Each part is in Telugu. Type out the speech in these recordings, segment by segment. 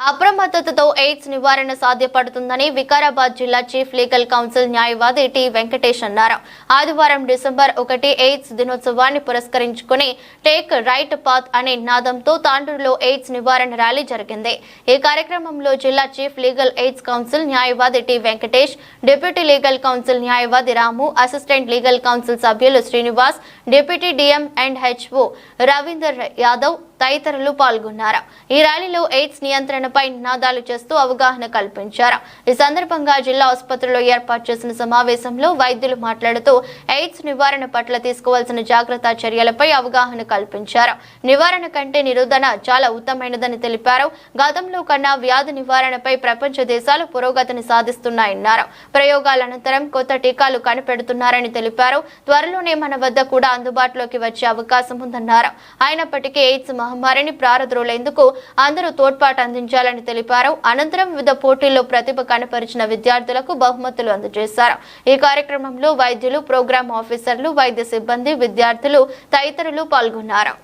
అప్రమత్తతతో ఎయిడ్స్ నివారణ సాధ్యపడుతుందని వికారాబాద్ జిల్లా చీఫ్ లీగల్ కౌన్సిల్ న్యాయవాది టి వెంకటేష్ అన్నారు. ఆదివారం డిసెంబర్ 1 ఎయిడ్స్ దినోత్సవాన్ని పురస్కరించుకుని టేక్ రైట్ పాత్ అనే నినాదంతో తాండూరులో ఎయిడ్స్ నివారణ ర్యాలీ జరిగింది. ఈ కార్యక్రమంలో జిల్లా చీఫ్ లీగల్ ఎయిడ్స్ కౌన్సిల్ న్యాయవాది T Venkatesh, deputy legal council న్యాయవాది రాము, అసిస్టెంట్ లీగల్ కౌన్సిల్ సభ్యులు Srinivas, deputy DM and HO Ravinder Yadav తదితరులు పాల్గొన్నారు. ఈ ర్యాలీలో ఎయిడ్స్ నియంత్రణపై నినాదాలు చేస్తూ అవగాహన కల్పించారు. ఈ సందర్భంగా జిల్లా ఆసుపత్రిలో ఏర్పాటు చేసిన సమావేశంలో వైద్యులు మాట్లాడుతూ ఎయిడ్స్ నివారణ పట్ల తీసుకోవాల్సిన జాగ్రత్త చర్యలపై అవగాహన కల్పించారు. నివారణ కంటే నిరోధన చాలా ఉత్తమమైనదని తెలిపారు. గతంలో కన్నా వ్యాధి నివారణపై ప్రపంచ దేశాలు పురోగతిని సాధిస్తున్నాయన్నారు. ప్రయోగాల అనంతరం కొత్త టీకాలు కనిపెడుతున్నారని తెలిపారు. త్వరలోనే మన వద్ద కూడా అందుబాటులోకి వచ్చే అవకాశం ఉందన్నారు. అయినప్పటికీ ఎయిడ్స్ మహమ్మారిని ప్రారద్రోలేందుకు అందరూ తోడ్పాటు అందించాలని తెలిపారు. అనంతరం వివిధ పోటీల్లో ప్రతిభ కనపరిచిన విద్యార్థులకు బహుమతులు అందజేశారు. ఈ కార్యక్రమంలో వైద్యులు, ప్రోగ్రామ్ ఆఫీసర్లు, వైద్య సిబ్బంది, విద్యార్థులు తదితరులు పాల్గొన్నారు.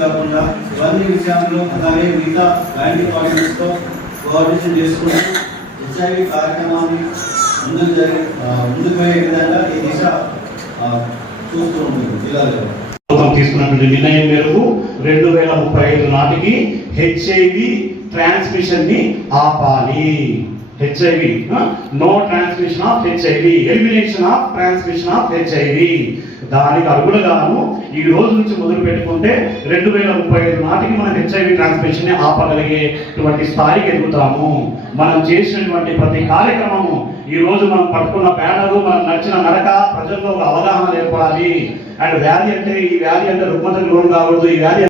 కాకుండా ఇవన్నీ విషయాల్లో అలాగే మిగతా బ్యాంక్ డిపార్ట్మెంట్స్తో కోఆర్డినేషన్ చేసుకుంటూ హెచ్ఐవి కార్యక్రమాన్ని ముందుకు పోయే విధంగా ఈ దిశ చూస్తూ ఉంటుంది జిల్లాలో. తీసుకున్నటువంటి నిర్ణయం మేరకు 2035 నాటికి హెచ్ఐవి ట్రాన్స్మిషన్ ని ఆపాలి. HIV no transmission of HIV, elimination of transmission of HIV. దానికి అనుగుణంగాను ఈ రోజు నుంచి మొదలు పెట్టుకుంటే 2035 నాటికి మనం హెచ్ఐవి ట్రాన్స్మిషన్ ని ఆపగలిగేటువంటి స్థాయికి ఎదుగుతాము. మనం చేసినటువంటి ప్రతి కార్యక్రమము, ఈ రోజు మనం పట్టుకున్న బ్యానరు, మనం నచ్చిన నడక ప్రజల్లో ఒక అవగాహన ఏర్పడాలి. అండ్ వ్యాధి అంటే ఈ వ్యాధి అంటే రుగ్మతకు లోను కాకూడదు. ఈ వ్యాధి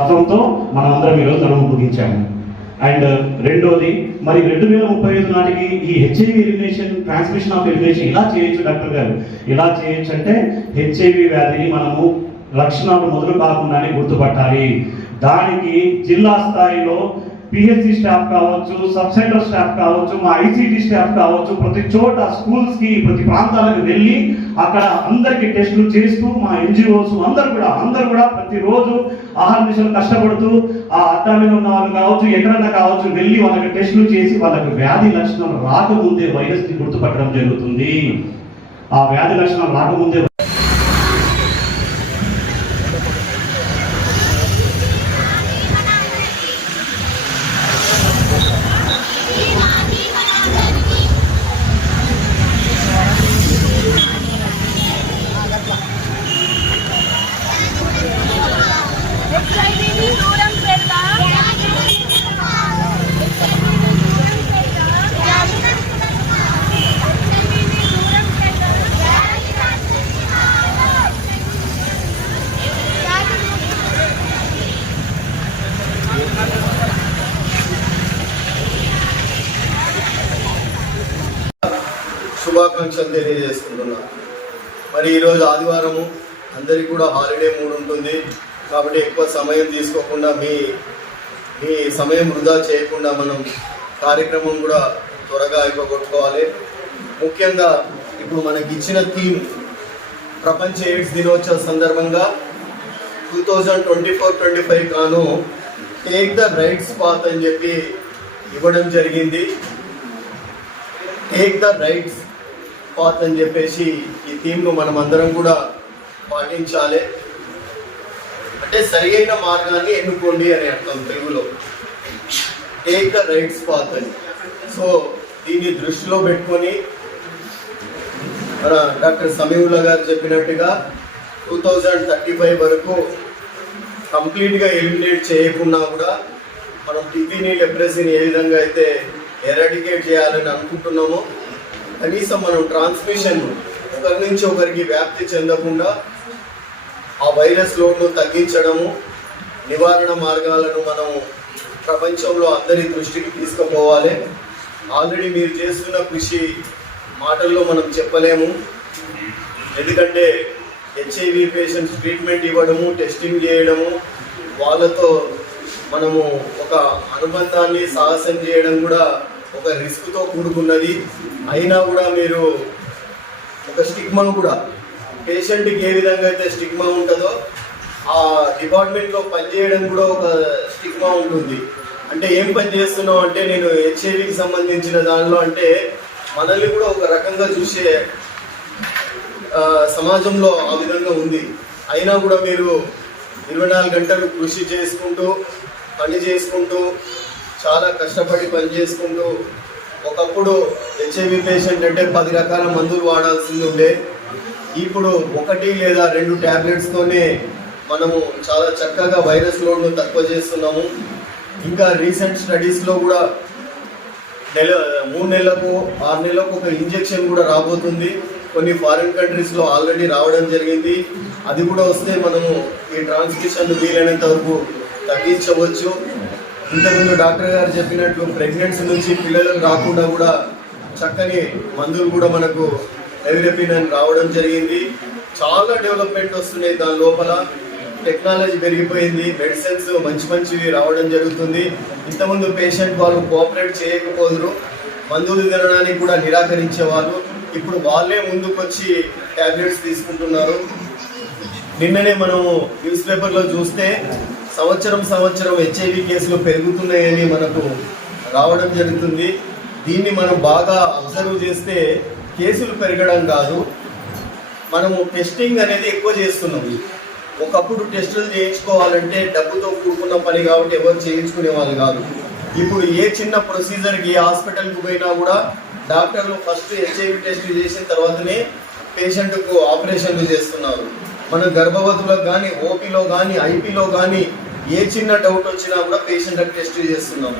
అర్థంతో మనం అందరం ఈరోజు నడుము ముగించాము. అండ్ రెండోది, మరి 2035 నాటికి ఈ HIV elimination, transmission of elimination ఇలా చేయొచ్చు డాక్టర్ గారు. ఇలా చేయొచ్చు అంటే హెచ్ఐవి వ్యాధిని మనము లక్షణాలు మొదలు కాకుండానే గుర్తుపట్టాలి. దానికి జిల్లా స్థాయిలో పిహెచ్సి స్టాఫ్ కావచ్చు, సబ్ సెంటర్ స్టాఫ్ కావచ్చు, మా ఐసిటి స్టాఫ్ కావచ్చు, ప్రతి చోట స్కూల్స్కి ప్రతి ప్రాంతాలకు వెళ్ళి అక్కడ అందరికీ టెస్టులు చేస్తూ మా ఎన్జిఓస్ అందరూ కూడా ప్రతిరోజు ఆహార్నిశలు కష్టపడుతూ ఆ అడ్డా మీద ఉన్న వాళ్ళు కావచ్చు, ఎక్కడన్నా కావచ్చు, వెళ్ళి వాళ్ళకి టెస్టులు చేసి వాళ్ళకి వ్యాధి లక్షణాలు రాకముందే వైరస్ని గుర్తుపట్టడం జరుగుతుంది. ఆ వ్యాధి లక్షణాలు రాకముందే శుభాకాంక్షలు తెలియజేసుకుంటున్నా. మరి ఈరోజు ఆదివారము, అందరికీ కూడా హాలిడే మూడ్ ఉంటుంది కాబట్టి ఎక్కువ సమయం తీసుకోకుండా మీ సమయం వృధా చేయకుండా మనం కార్యక్రమం కూడా త్వరగా అయిపోగొట్టుకోవాలి. ముఖ్యంగా ఇప్పుడు మనకి ఇచ్చిన థీమ్ ప్రపంచ ఎయిడ్స్ దినోత్సవ సందర్భంగా 2024-25 కాను టేక్ ద రైట్స్ పాత్ అని చెప్పి ఇవ్వడం జరిగింది. టేక్ ద రైట్స్ పాత్ అని చెప్పేసి ఈ థీమ్ను మనం అందరం కూడా పాటించాలి. అంటే సరియైన మార్గాన్ని ఎన్నుకోండి అని అర్థం తెలుగులో, టేక్ ద రైట్స్ పాత్ అని. సో దీన్ని దృష్టిలో పెట్టుకొని మన డాక్టర్ సమీవుల్లా గారు చెప్పినట్టుగా 2035 వరకు కంప్లీట్గా ఎలిమినేట్ చేయకుండా కూడా మనం టీబీని, లెప్రసీని ఏ విధంగా అయితే ఎరాడికేట్ చేయాలని అనుకుంటున్నామో, కనీసం మనం ట్రాన్స్మిషన్ ఒకరి నుంచి ఒకరికి వ్యాప్తి చెందకుండా ఆ వైరస్ లోడ్ను తగ్గించడము, నివారణ మార్గాలను మనం ప్రపంచంలో అందరి దృష్టికి తీసుకుపోవాలి. ఆల్రెడీ మీరు చేస్తున్న కృషి మాటల్లో మనం చెప్పలేము. ఎందుకంటే హెచ్ఐవి పేషెంట్స్ ట్రీట్మెంట్ ఇవ్వడము, టెస్టింగ్ చేయడము, వాళ్ళతో మనము ఒక అనుబంధాన్ని సాహసం చేయడం కూడా ఒక రిస్క్తో కూడుకున్నది. అయినా కూడా మీరు ఒక స్టిగ్మా కూడా, పేషెంట్కి ఏ విధంగా అయితే స్టిగ్మా ఉంటుందో ఆ డిపార్ట్మెంట్లో పనిచేయడం కూడా ఒక స్టిగ్మా ఉంటుంది. అంటే ఏం పని చేస్తున్నావు అంటే, నేను హెచ్ఐవికి సంబంధించిన దానిలో అంటే మనల్ని కూడా ఒక రకంగా చూసే సమాజంలో ఆ విధంగా ఉంది. అయినా కూడా మీరు 24 గంటలు కృషి చేసుకుంటూ, పని చేసుకుంటూ, చాలా కష్టపడి పని చేసుకుంటూ, ఒకప్పుడు హెచ్ఐవి పేషెంట్ అంటే 10 రకాల మందులు వాడాల్సింది ఉండే, ఇప్పుడు 1 లేదా 2 ట్యాబ్లెట్స్తోనే మనము చాలా చక్కగా వైరస్ లోడ్ను తక్కువ చేస్తున్నాము. ఇంకా రీసెంట్ స్టడీస్లో కూడా 3 నెలలకు 6 నెలలకు ఒక ఇంజెక్షన్ కూడా రాబోతుంది. కొన్ని ఫారిన్ కంట్రీస్లో ఆల్రెడీ రావడం జరిగింది. అది కూడా వస్తే మనము ఈ ట్రాన్స్మిషన్ వీలైనంత వరకు తగ్గించవచ్చు. ఇంతకుముందు డాక్టర్ గారు చెప్పినట్లు ప్రెగ్నెన్సీ నుంచి పిల్లలకు రాకుండా కూడా చక్కని మందులు కూడా మనకు ఎవిరెపిన్ రావడం జరిగింది. చాలా డెవలప్మెంట్ వస్తున్నాయి. దాని లోపల టెక్నాలజీ పెరిగిపోయింది, మెడిసిన్స్ మంచివి రావడం జరుగుతుంది. ఇంతకుముందు పేషెంట్ వాళ్ళు కోఆపరేట్ చేయకపోదురు, మందులు తినడానికి కూడా నిరాకరించేవాళ్ళు. ఇప్పుడు వాళ్ళే ముందుకు వచ్చి ట్యాబ్లెట్స్ తీసుకుంటున్నారు. నిన్ననే మనము న్యూస్ పేపర్లో చూస్తే సంవత్సరం హెచ్ఐవి కేసులు పెరుగుతున్నాయని మనకు రావడం జరుగుతుంది. దీన్ని మనం బాగా అబ్జర్వ్ చేస్తే కేసులు పెరగడం కాదు, మనము టెస్టింగ్ అనేది ఎక్కువ చేస్తున్నాము. ఒకప్పుడు టెస్టులు చేయించుకోవాలంటే డబ్బుతో కూడుకున్న పని కాబట్టి ఎవరు చేయించుకునే వాళ్ళు కాదు. ఇప్పుడు ఏ చిన్న ప్రొసీజర్కి ఏ హాస్పిటల్కి పోయినా కూడా డాక్టర్లు ఫస్ట్ హెచ్ఐవి టెస్ట్ చేసిన తర్వాతనే పేషెంట్కు ఆపరేషన్లు చేస్తున్నారు. మన గర్భవతులకు కానీ, ఓపీలో కానీ, ఐపీలో కానీ ఏ చిన్న డౌట్ వచ్చినా కూడా పేషెంట్కి టెస్ట్ చేస్తున్నాం.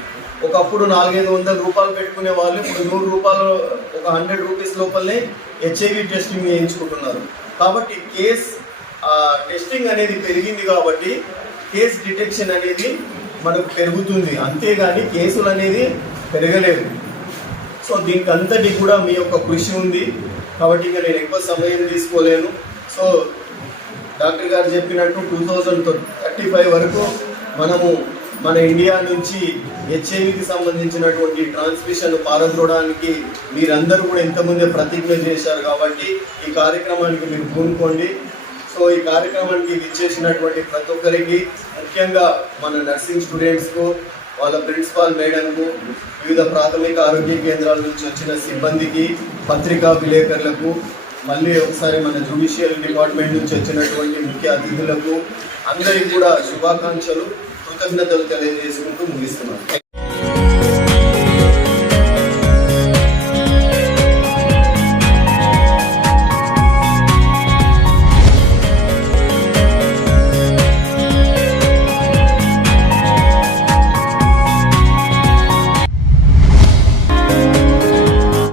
ఒకప్పుడు 400-500 రూపాయలు పెట్టుకునే వాళ్ళు ఇప్పుడు 100 రూపాయలు, ఒక 100 రూపీస్ లోపలనే హెచ్ఐవి టెస్టింగ్ చేయించుకుంటున్నారు. కాబట్టి టెస్టింగ్ అనేది పెరిగింది కాబట్టి కేస్ డిటెక్షన్ అనేది మనకు పెరుగుతుంది, అంతేగాని కేసులు అనేది పెరగలేదు. సో దీనికి అంతటి కూడా మీ యొక్క కృషి ఉంది కాబట్టి ఇక నేను ఎక్కువ సమయం తీసుకోలేను. సో డాక్టర్ గారు చెప్పినట్టు 2035 వరకు మనము మన ఇండియా నుంచి హెచ్ఐవికి సంబంధించినటువంటి ట్రాన్స్మిషన్ పారద్రోడానికి మీరందరూ కూడా ఇంతకుముందే ప్రతిజ్ఞ చేశారు కాబట్టి ఈ కార్యక్రమానికి మీరు పూనుకోండి. సో ఈ కార్యక్రమానికి విచ్చేసినటువంటి ప్రతి ఒక్కరికి, ముఖ్యంగా మన నర్సింగ్ స్టూడెంట్స్కు, వాళ్ళ ప్రిన్సిపాల్ మేడంకు, వివిధ ప్రాథమిక ఆరోగ్య కేంద్రాల నుంచి వచ్చిన సిబ్బందికి, పత్రికా విలేకరులకు, మళ్ళీ ఒకసారి మన జ్యుడిషియల్ డిపార్ట్మెంట్ నుంచి వచ్చినటువంటి ముఖ్య అతిథులకు అందరికీ కూడా శుభాకాంక్షలు, కృతజ్ఞతలు తెలియజేసుకుంటూ ముగిస్తున్నాను.